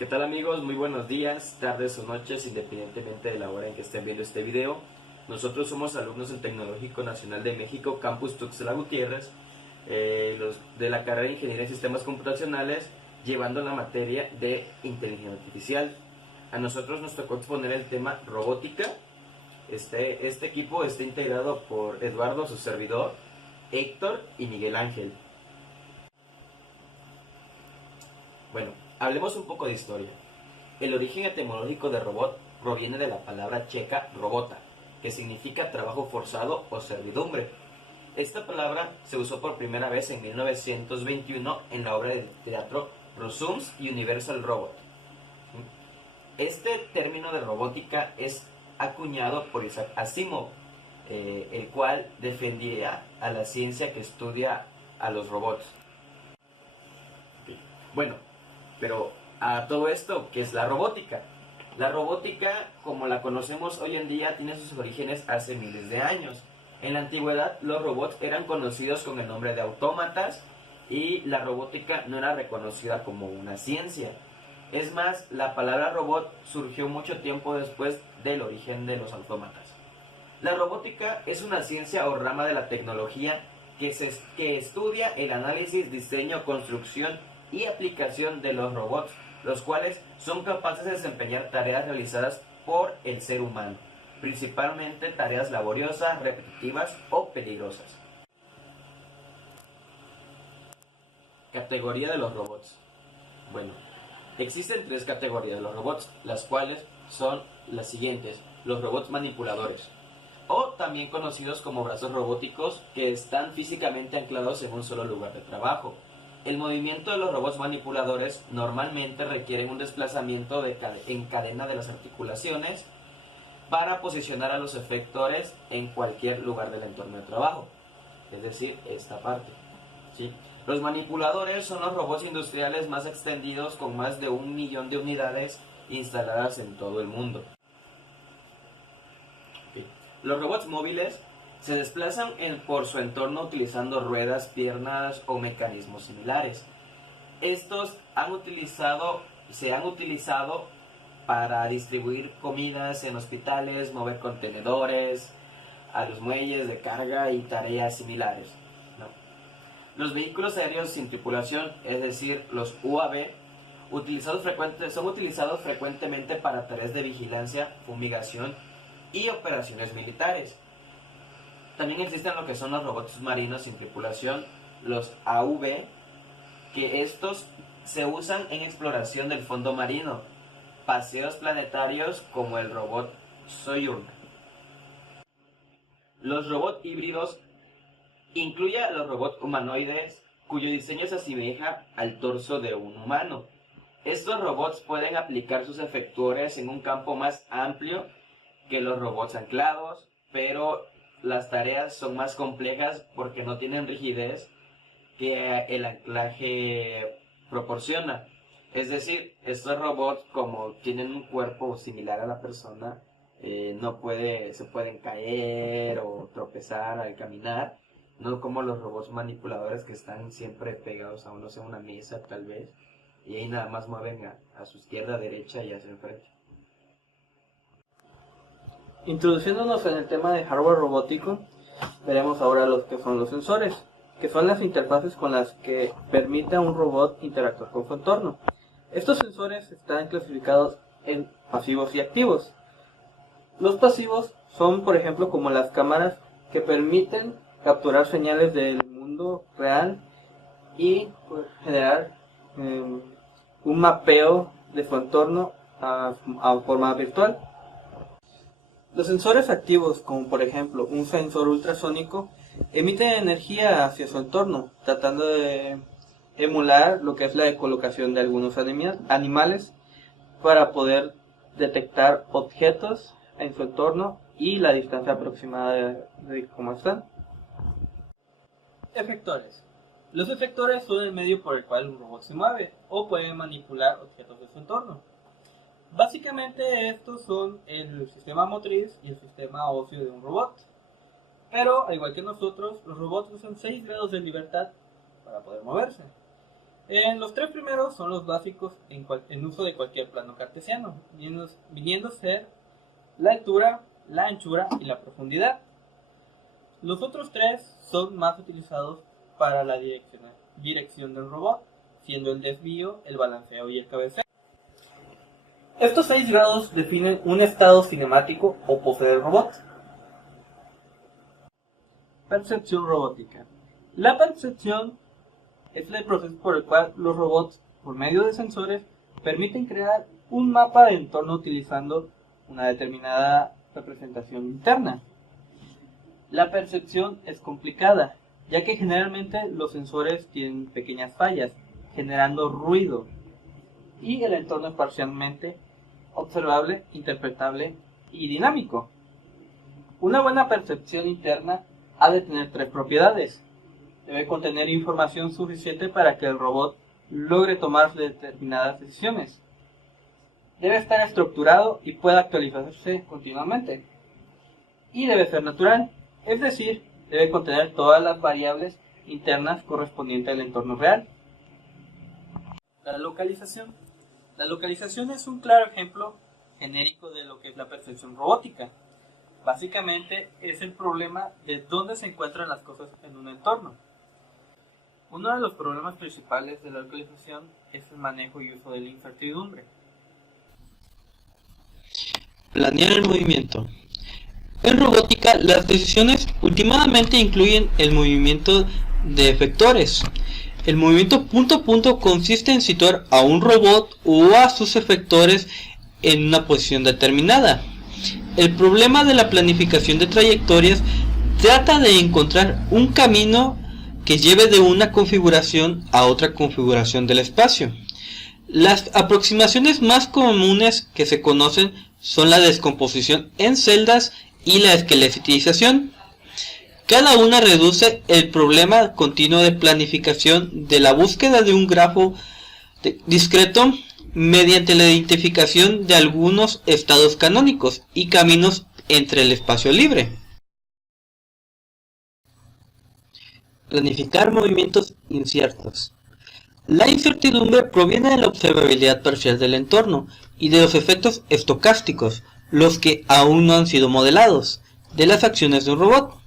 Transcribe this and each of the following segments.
¿Qué tal amigos? Muy buenos días, tardes o noches, independientemente de la hora en que estén viendo este video. Nosotros somos alumnos del Tecnológico Nacional de México, Campus Tuxtla Gutiérrez, los de la carrera de Ingeniería en Sistemas Computacionales, llevando la materia de Inteligencia Artificial. A nosotros nos tocó exponer el tema robótica. Este equipo está integrado por Eduardo, su servidor, Héctor y Miguel Ángel. Bueno, hablemos un poco de historia. El origen etimológico de robot proviene de la palabra checa robota, que significa trabajo forzado o servidumbre. Esta palabra se usó por primera vez en 1921 en la obra de teatro Rossum's Universal Robot. Este término de robótica es acuñado por Isaac Asimov, el cual defendía a la ciencia que estudia a los robots. Bueno, pero a todo esto, ¿qué es la robótica? La robótica, como la conocemos hoy en día, tiene sus orígenes hace miles de años. En la antigüedad, los robots eran conocidos con el nombre de autómatas y la robótica no era reconocida como una ciencia. Es más, la palabra robot surgió mucho tiempo después del origen de los autómatas. La robótica es una ciencia o rama de la tecnología que estudia el análisis, diseño, construcción y aplicación de los robots, los cuales son capaces de desempeñar tareas realizadas por el ser humano, principalmente tareas laboriosas, repetitivas o peligrosas. Categoría de los robots. Bueno, existen tres categorías de los robots, las cuales son las siguientes: los robots manipuladores, o también conocidos como brazos robóticos, que están físicamente anclados en un solo lugar de trabajo. El movimiento de los robots manipuladores normalmente requieren un desplazamiento en cadena de las articulaciones para posicionar a los efectores en cualquier lugar del entorno de trabajo, es decir, esta parte, ¿sí? Los manipuladores son los robots industriales más extendidos, con más de 1 millón de unidades instaladas en todo el mundo. Okay. Los robots móviles se desplazan por su entorno utilizando ruedas, piernas o mecanismos similares. Estos se han utilizado para distribuir comidas en hospitales, mover contenedores a los muelles de carga y tareas similares, ¿no? Los vehículos aéreos sin tripulación, es decir, los UAV, son utilizados frecuentemente para tareas de vigilancia, fumigación y operaciones militares. También existen lo que son los robots submarinos sin tripulación, los AV, que estos se usan en exploración del fondo marino, paseos planetarios como el robot Sojourner. Los robots híbridos incluyen a los robots humanoides cuyo diseño se asemeja al torso de un humano. Estos robots pueden aplicar sus efectores en un campo más amplio que los robots anclados, pero las tareas son más complejas porque no tienen rigidez que el anclaje proporciona. Es decir, estos robots, como tienen un cuerpo similar a la persona, se pueden caer o tropezar al caminar, no como los robots manipuladores que están siempre pegados a uno, en una mesa tal vez, y ahí nada más mueven a su izquierda, derecha y hacia enfrente. Introduciéndonos en el tema de hardware robótico, veremos ahora lo que son los sensores, que son las interfaces con las que permite a un robot interactuar con su entorno. Estos sensores están clasificados en pasivos y activos. Los pasivos son, por ejemplo, como las cámaras que permiten capturar señales del mundo real y generar un mapeo de su entorno a forma virtual. Los sensores activos, como por ejemplo un sensor ultrasónico, emiten energía hacia su entorno, tratando de emular lo que es la ecolocación de algunos animales para poder detectar objetos en su entorno y la distancia aproximada de cómo están. Efectores. Los efectores son el medio por el cual un robot se mueve o puede manipular objetos de su entorno. Básicamente estos son el sistema motriz y el sistema óseo de un robot. Pero, al igual que nosotros, los robots usan 6 grados de libertad para poder moverse. Los tres primeros son los básicos en uso de cualquier plano cartesiano, viniendo a ser la altura, la anchura y la profundidad. Los otros tres son más utilizados para la dirección del robot, siendo el desvío, el balanceo y el cabeceo. Estos 6 grados definen un estado cinemático o pose del robot. Percepción robótica. La percepción es el proceso por el cual los robots, por medio de sensores, permiten crear un mapa de entorno utilizando una determinada representación interna. La percepción es complicada, ya que generalmente los sensores tienen pequeñas fallas, generando ruido, y el entorno es parcialmente observable, interpretable y dinámico. Una buena percepción interna ha de tener 3 propiedades. Debe contener información suficiente para que el robot logre tomar determinadas decisiones. Debe estar estructurado y pueda actualizarse continuamente. Y debe ser natural, es decir, debe contener todas las variables internas correspondientes al entorno real. La localización. La localización es un claro ejemplo genérico de lo que es la percepción robótica. Básicamente es el problema de dónde se encuentran las cosas en un entorno. Uno de los problemas principales de la localización es el manejo y uso de la incertidumbre. Planear el movimiento. En robótica, las decisiones últimamente incluyen el movimiento de efectores. El movimiento punto a punto consiste en situar a un robot o a sus efectores en una posición determinada. El problema de la planificación de trayectorias trata de encontrar un camino que lleve de una configuración a otra configuración del espacio. Las aproximaciones más comunes que se conocen son la descomposición en celdas y la esqueletización. Cada una reduce el problema continuo de planificación de la búsqueda de un grafo discreto mediante la identificación de algunos estados canónicos y caminos entre el espacio libre. Planificar movimientos inciertos. La incertidumbre proviene de la observabilidad parcial del entorno y de los efectos estocásticos, los que aún no han sido modelados, de las acciones de un robot.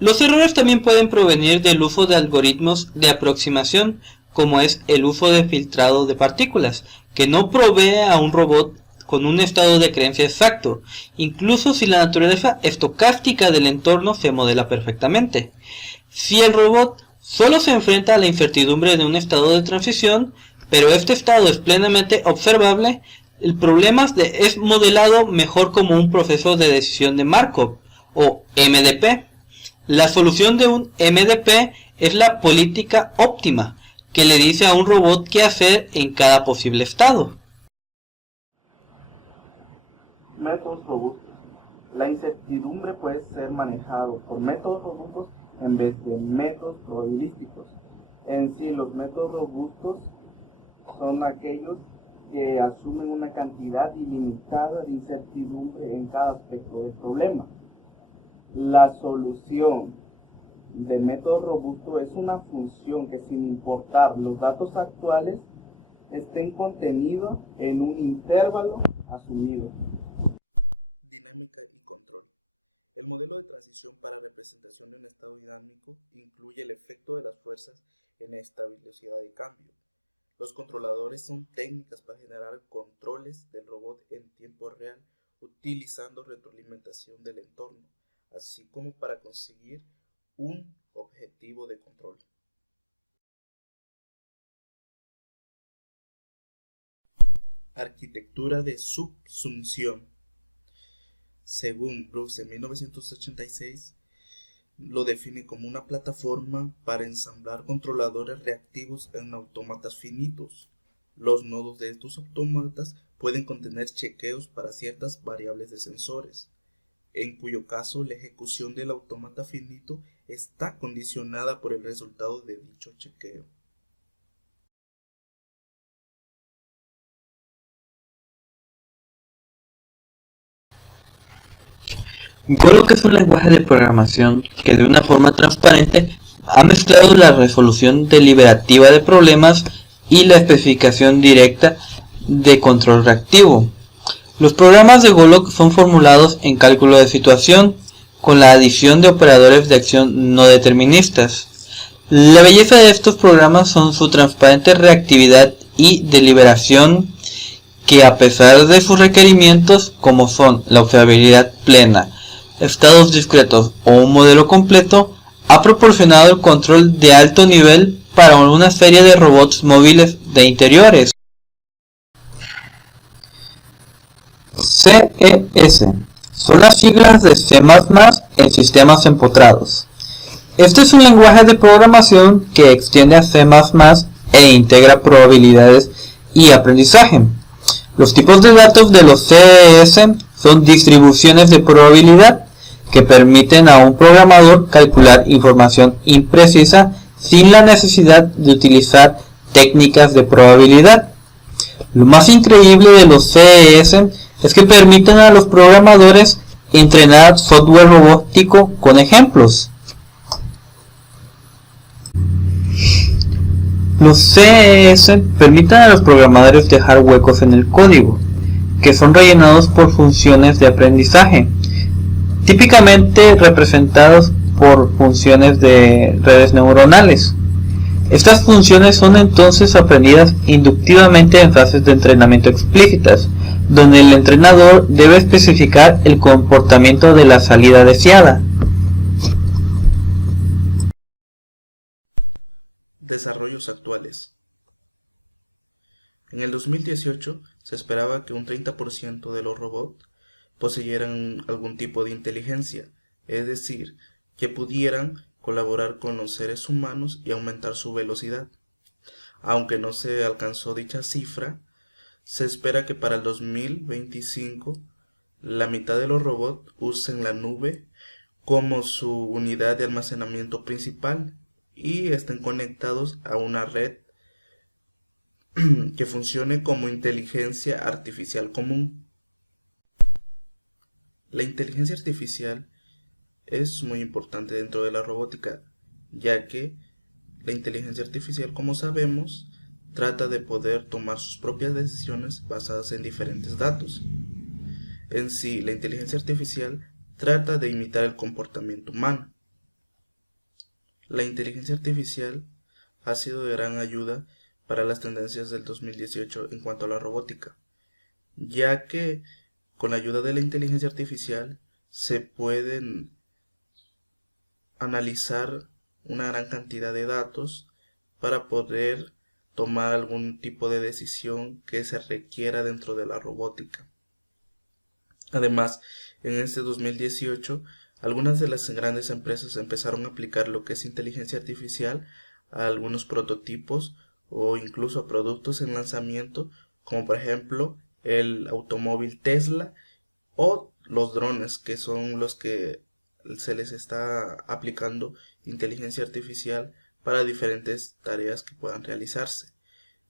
Los errores también pueden provenir del uso de algoritmos de aproximación, como es el uso de filtrado de partículas, que no provee a un robot con un estado de creencia exacto, incluso si la naturaleza estocástica del entorno se modela perfectamente. Si el robot solo se enfrenta a la incertidumbre de un estado de transición, pero este estado es plenamente observable, el problema es modelado mejor como un proceso de decisión de Markov, o MDP. La solución de un MDP es la política óptima, que le dice a un robot qué hacer en cada posible estado. Métodos robustos. La incertidumbre puede ser manejado por métodos robustos en vez de métodos probabilísticos. En sí, los métodos robustos son aquellos que asumen una cantidad ilimitada de incertidumbre en cada aspecto del problema. La solución de método robusto es una función que, sin importar los datos actuales, estén contenidos en un intervalo asumido. Dinámica y control. El modelo de transición para representación de un estado dinámico incluye el efecto de las fuerzas en esta velocidad de cambio. Los controladores son técnicas para generar controles del robot en tiempo real utilizando retroalimentación del entorno, así como para conseguir un objetivo de control. Arquitectura de subsunción. Según Brooks en 1986, lo define como una plataforma para ensamblar controladores reactivos en autómatas finitos. Los nodos de estos autómatas pueden contener chequeos para ciertas variables de sensores, en cuyo caso la ejecución del autómata finito está condicionada por el resultado de dicho chequeo. Golang es un lenguaje de programación que de una forma transparente ha mezclado la resolución deliberativa de problemas y la especificación directa de control reactivo. Los programas de Golock son formulados en cálculo de situación, con la adición de operadores de acción no deterministas. La belleza de estos programas son su transparente reactividad y deliberación, que a pesar de sus requerimientos, como son la observabilidad plena, estados discretos o un modelo completo, ha proporcionado el control de alto nivel para una serie de robots móviles de interiores. CES son las siglas de C++ en sistemas empotrados. Este es un lenguaje de programación que extiende a C++ e integra probabilidades y aprendizaje. Los tipos de datos de los CES son distribuciones de probabilidad que permiten a un programador calcular información imprecisa sin la necesidad de utilizar técnicas de probabilidad. Lo más increíble de los CES es que permiten a los programadores entrenar software robótico con ejemplos. Los CES permiten a los programadores dejar huecos en el código, que son rellenados por funciones de aprendizaje, típicamente representados por funciones de redes neuronales. Estas funciones son entonces aprendidas inductivamente en fases de entrenamiento explícitas, donde el entrenador debe especificar el comportamiento de la salida deseada. Desarrollos actuales. En el 2018 se esperaba que un 30% de los robots poseyeran algún tipo de inteligencia, es decir, que pudieran colaborar con los seres humanos y aumentar su velocidad. Aunque no se alcanzó dicha cifra, se espera que para el 2025 la mitad de los robots usen la nube como su unidad de almacenamiento principal y estén conectados a una red que funcione como inteligencia artificial común. La inteligencia artificial es muy importante dentro de la robótica, ya que la inteligencia artificial, como sabemos, trata de poder tomar sus propias decisiones basadas en diferentes datos. En sí, la inteligencia artificial trata de imitar el comportamiento humano. La inteligencia artificial ha sido de gran ayuda para las tendencias del 2018 en cuanto a la robótica, ya que con la ayuda de la inteligencia artificial se pueden analizar una gran cantidad de datos para poder tomar algún tipo de decisión que se requiera dentro de la robótica. Además, en este 2018, algunas de las grandes empresas empezaron a aplicar lo que es inteligencia artificial a algunos prototipos o incluso a productos en lanzamiento, como por ejemplo el automóvil Tesla o los drones, que son los que se les está aplicando inteligencia artificial para diferentes tareas que puedan realizarse.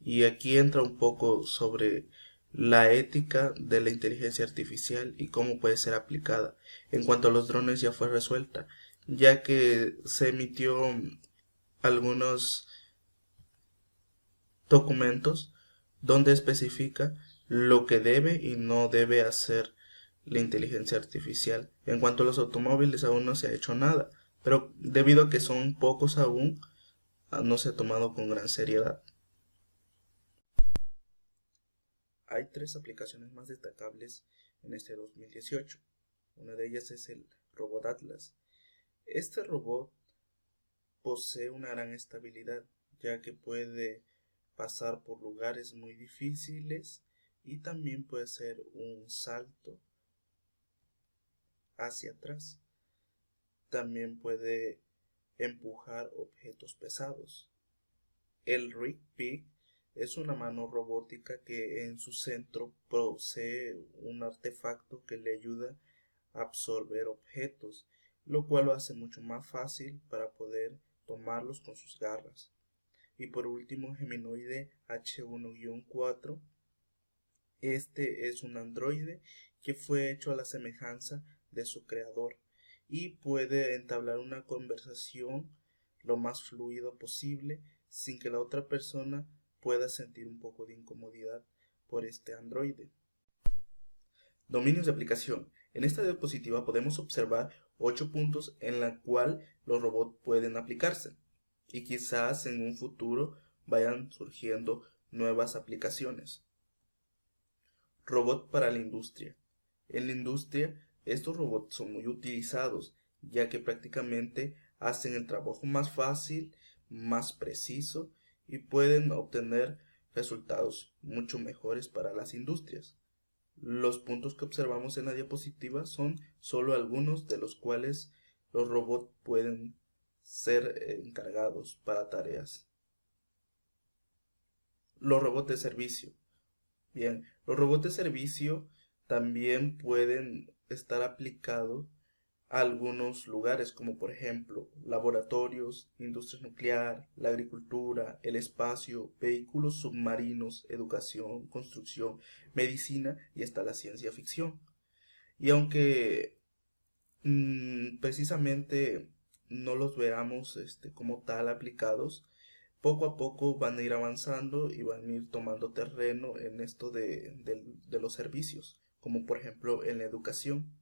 Y aquí entra un poco sobre la ética de la inteligencia artificial y cómo puede ser aplicada. En cuanto a los drones ya fue resuelta, ya que se emitió algunos documentos donde especifica lo que debe y no debe hacer la inteligencia artificial. En cuanto a los automóviles aún no se ha hecho nada, pero debido a que son pocos aún, no se ha tomado con gran seriedad. Hay tres aplicaciones más destacables en este 2018. Una de ellas es el robot Atlas. Este robot posee una gran estabilidad, ya que puede pasar por lugares muy difíciles y también puede hacer un salto hacia atrás. También puede empujar objetos pesados. El Rig Pig es una mano robótica que en su centro posee un artefacto que le ayuda a absorber objetos, lo cual lo hace mucho más fácil para poder tomarlos con sus garras. Y por último, Geminoide H1-4. Este es un androide que fue hecho a la semejanza de su creador y puede entablar una conversación lo más fluido posible sin que la otra persona pueda sentir un poco de incomodidad por este androide. Dominios de aplicación. En esta diapositiva podemos observar 8 puntos en la cual los robots pueden aplicarse y quizás en un futuro vayan surgiendo nuevas aplicaciones. Robot para la industria. En la industria, estos robots son muy utilizados, ya que prácticamente hacen el trabajo más fácil, más preciso y pueden obtener resultados mucho mejores para las industrias. Los puntos que observamos en la diapositiva son solo algunos de los cuales los robots pueden ser encargados para tareas. Los robots de servicio. Bien, los robots de servicio también pueden estar aplicados a algunos lugares, como por ejemplo laboratorios, industria nuclear, la agricultura, el espacio, vehículos submarinos, educación, construcción, medicina y hasta la ciencia ficción. Y aunque precisamente no los veamos como tal aplicados, poco a poco van a ir avanzando y van a ir tomando terreno en esto de los servicios, como por ejemplo en la educación.